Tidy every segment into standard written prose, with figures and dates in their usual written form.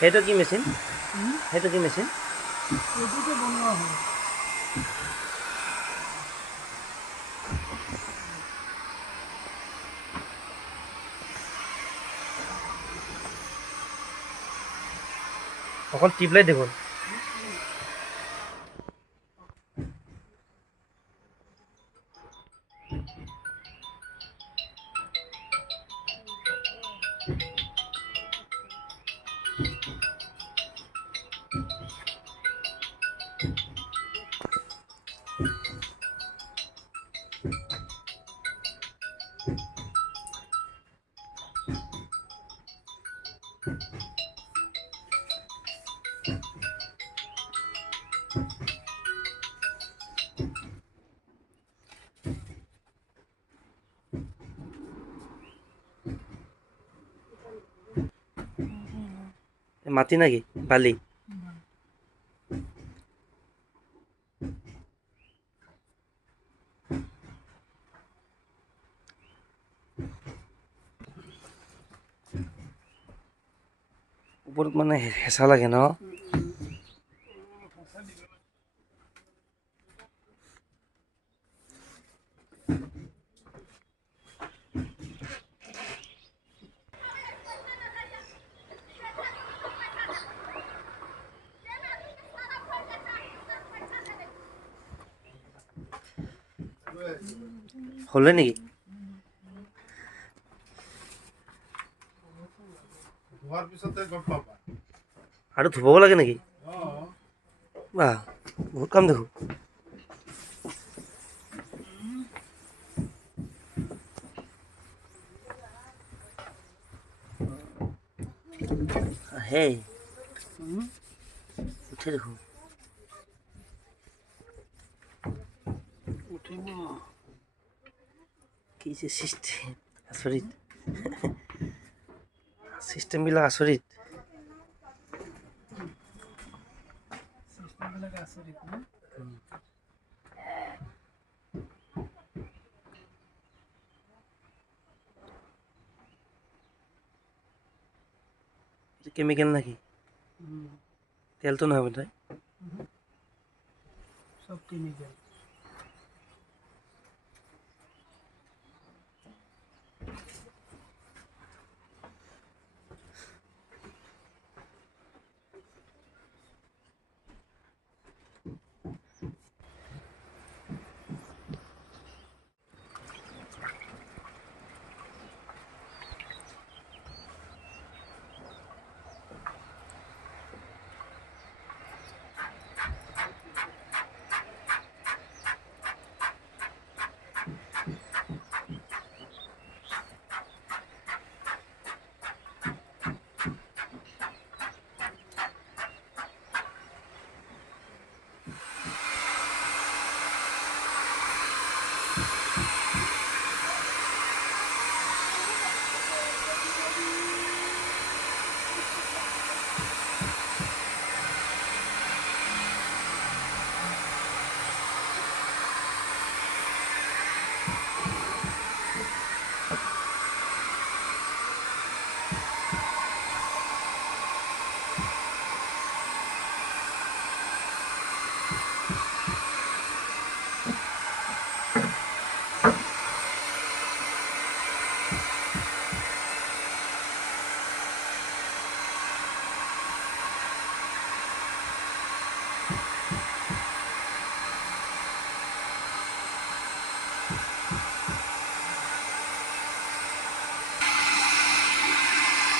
সেইটো কি মেচিন? সেইটো কি মেচিন? এইটোতে বনোৱা হয়। অকল টিপলাই দেখোন। মাটি নাকি বালি? ওপৰত মানে হেঁচা লাগে ন? হ'লে নেকি? ধোৱাৰ পিছতে গম পাবা। আৰু ধুবও লাগে নেকি? বাহ, বহুত কাম দেখোন। আহে উঠে দেখোন। উঠিব। কি যে চিষ্টেম, আচৰিত। চিষ্টেমবিলাক আচৰিত। চিষ্টেমবিলাক আচৰিত ন? কেমিকেল নাকি? তেলটো নহয় বোধহয়। সব কেমিকেল।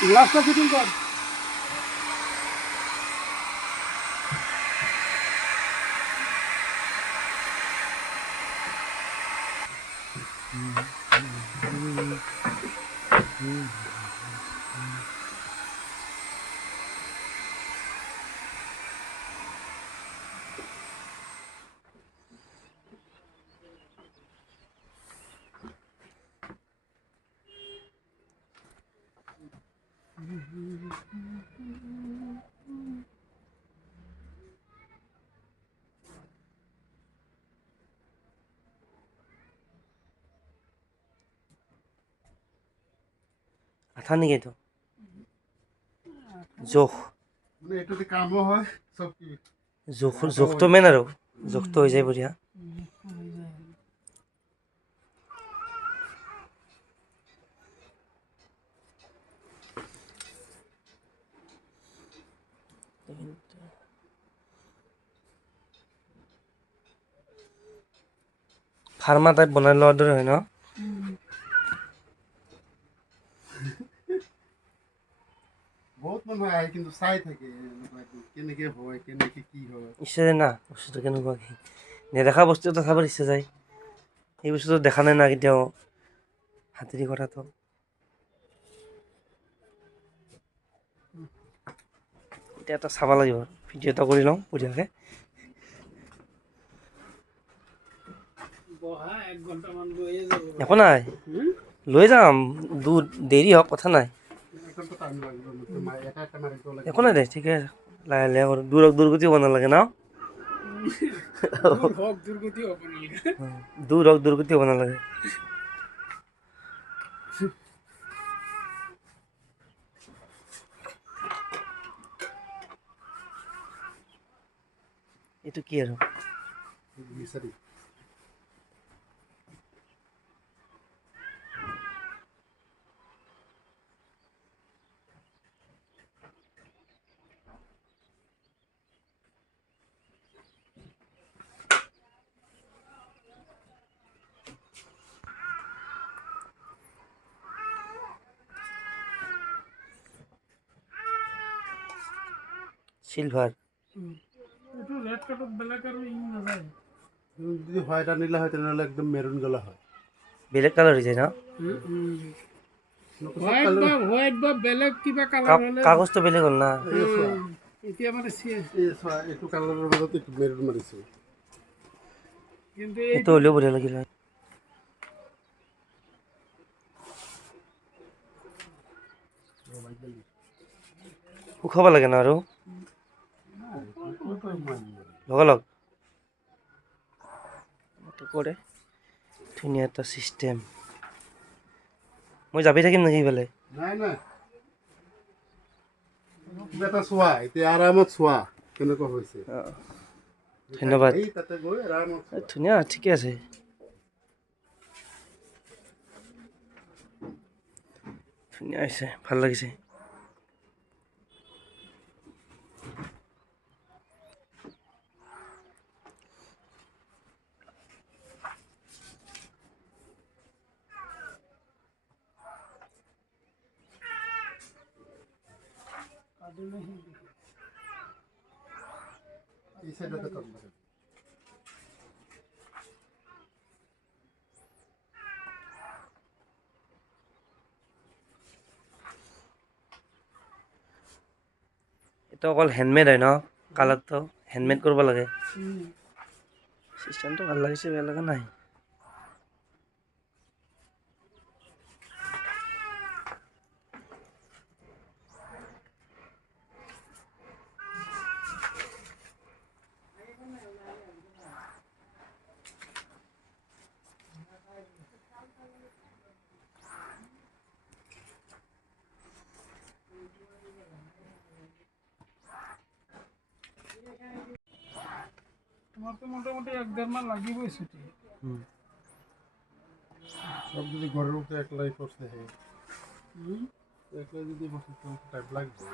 গ্লাসটা ফিটিং কর। আঠা নেকি এইটো জোখ মানে এইটোতে কামো হয় চব কি জোখটো মেইন আৰু জোখটো হৈ যায় বঢ়িয়া হৈ যায়। ফাৰ্মা টাইপ বনাই লোৱাৰ দৰে হয় ন বহুত মানুহ আহে কিন্তু চাই থাকে এনেকুৱাটো কেনেকে হয় কেনেকে কি হয় ইচ্ছা যায় না বস্তুটো কেনেকুৱা কি নেদেখা বস্তু এটা চাবৰ ইচ্ছা যায় সেই বস্তুটো দেখা নাই না কেতিয়াও হাতেদি কৰাটো এতিয়া এটা চাব লাগিব ভিডিঅ' এটা কৰি লওঁ বঢ়িয়াকৈ বহা 1 ঘণ্টামান লৈয়ে যাব। একো নাই লৈ যাম দূৰ দেৰি হওক কথা নাই একদমটো টাইম লাগিব এটা এটা মাৰিব লাগে একো নাই দে ঠিকে আছে লাহে লাহে কৰোঁ দূৰগতি হ'ব নালাগে ন দূৰ হওক দুৰ্গতি হ'ব নালাগে। দূৰগতি হ'ব নালাগে এইটো কি আৰু বিচাৰি চিলভাৰ এইটো ৰেড কাৰ্ডত বেলেগ আৰু ই নাযায়। যদি হোৱাইট আনিলে হয় তেনেহ'লে একদম মেৰুন গলা হয় বেলেগ কালাৰ হৈ যায় ন হোৱাইট বা বেলেগ কিবা কালাৰ হ'লে কাগজটো বেলেগ হ'ল না এতিয়া মানে এইটো কালাৰৰ মাজত এইটো মেৰুন মাৰিছে কিন্তু এইটো হ'লেও বঢ়িয়া লাগিল হয় শুকাব লাগে ন আৰু লগালগ কৰে ধুনীয়া এটা চিষ্টেম মই যাবি থাকিম নেকি ইফালে নাই নাই কিবা এটা চোৱা এতিয়া আৰামত চোৱা কেনেকুৱা হৈছে ধন্যবাদ এই তাতে গৈ আৰামত চোৱা। ধুনীয়া ঠিকে আছে ধুনীয়া হৈছে ভাল লাগিছে এই সাইডতে কাম করে এইটো অকল হেণ্ডমেড হয় ন কালাৰটো হেণ্ডমেড কৰিব লাগে চিষ্টেমটো ভাল লাগিছে বেয়া লগা নাই তোমার তো মোটামুটি 1-1.5 মাস লাগিবই ছুটি সব যদি ঘরের উপরে একলাই করতে হয় একলাই যদি বসে তো টাইম লাগবে